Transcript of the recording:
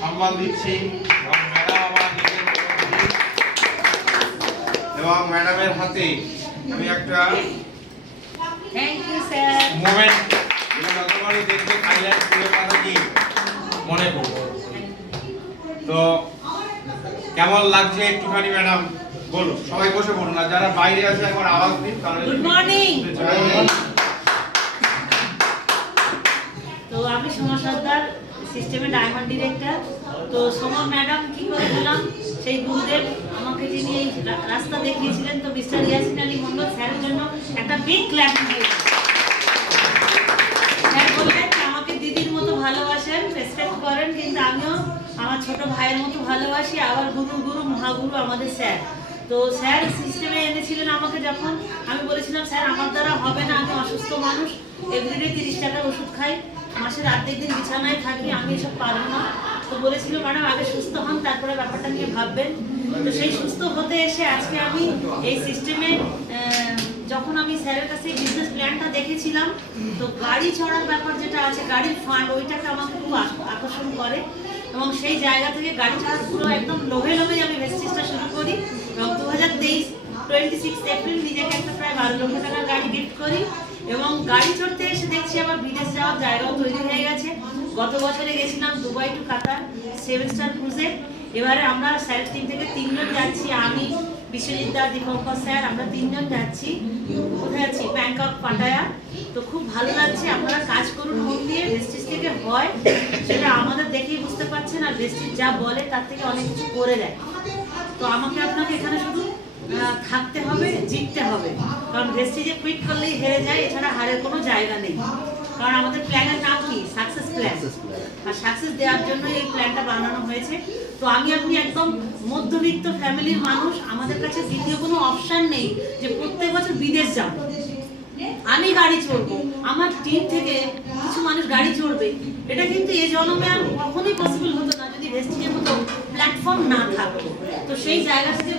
সম্মান দিচ্ছি এবং ম্যাডাম আমার নিজের এবং ম্যাডামের হাতে আমি একটা মোমেন্ট যতবারই দেখবে হাইলাইট করে কথা কি মনে করবো। তো কেমন লাগছে একটুখানি ম্যাডাম বলুন, সবাই বসে বলুন, আর যারা বাইরে আছে একবার আওয়াজ দিন। Good morning. তো আমি সোমা সর্দার, সিস্টেমের ডায়মন্ড ডিরেক্টর। তো সোমা ম্যাডাম কি করে বললাম, সেই গুরুদেব আমাকে যিনি এই রাস্তা দেখিয়েছিলেন, তো মিস্টার ইয়াসিন আলী মন্ডল স্যারের জন্য একটা বিগ ক্ল্যাপ। স্যার বললেন আমাকে দিদির মতো ভালোবাসেন, রেসপেক্ট করেন, কিন্তু আমিও আমার ছোট ভাইয়ের মতো ভালোবাসি। আবার গুরু মহাগুরু আমাদের স্যার। তো স্যার সিস্টেমে এনেছিলেন আমাকে, যখন আমি বলেছিলাম স্যার আমার দ্বারা হবে না, আমি অসুস্থ মানুষ, এভরিডে 30 টাকার ওষুধ খাই, মাসের অর্ধেক দিন বিছানায় থাকি, আমি এসব পারবো না। তো বলেছিল ম্যাডাম আগে সুস্থ হন, তারপরে ব্যাপারটা নিয়ে ভাববেন। তো সেই সুস্থ হতে এসে আজকে আমি এই সিস্টেমে, যখন আমি স্যারের কাছে এই বিজনেস প্ল্যানটা দেখেছিলাম, তো গাড়ি চড়ার ব্যাপার যেটা আছে, গাড়ির ফান্ড, ওইটাকে আমাকে খুব আকর্ষণ করে। এবং সেই জায়গা থেকে গাড়ি চড়ার পুরো একদম লোভে আমি ভেস্টিজটা শুরু করি। এবং 2023 26 এপ্রিল নিজেকে একটা প্রায় 12 লক্ষ টাকার গাড়ি গিফট করি। এবং গাড়ি চড়তে এসে দেখছি আবার বিদেশ যাওয়ার জায়গাও তৈরি হয়ে গেছে। গত বছরে গেছিলাম দুবাই টু কাতার 7 স্টার ক্রুজে। এবারে আমরা স্যারের টিম থেকে 3 জন যাচ্ছি, আমি, বিশ্বজিৎ দা, দীপঙ্কর স্যার, আমরা 3 জন যাচ্ছি। কোথায় যাচ্ছি? Bangkok, Pattaya. তো খুব ভালো লাগছে। আপনারা কাজ করুন মন দিয়ে, ভেস্টিজ থেকে হয় সেটা আমাদের দেখেই বুঝতে পারছেন। আর ভেস্টিজ যা বলে তার থেকে অনেক কিছু করে দেয়। তো আমাকে আপনাকে এখানে শুধু থাকতে হবে, জিততে হবে। কারণ ভেস্টিজে কুইট করলেই হেরে যায়, এছাড়া হারের কোনো জায়গা নেই। কারণ আমাদের প্ল্যানের নাম কি? Success plan. আর সাকসেস দেওয়ার জন্য এই প্ল্যানটা বানানো হয়েছে। তো আপনি একদম মধ্যবিত্ত ফ্যামিলির মানুষ, আমাদের কাছে দ্বিতীয় কোনো অপশন নেই যে প্রত্যেক বছর বিদেশ যাব, আমি গাড়ি চড়বো, আমার টিম থেকে কিছু মানুষ গাড়ি চড়বে। এটা কিন্তু এই জন্মে আর কখনোই পসিবল হতো না যদি ভেস্টিজের মতো প্ল্যাটফর্ম না থাকতো। তো সেই জায়গা থেকে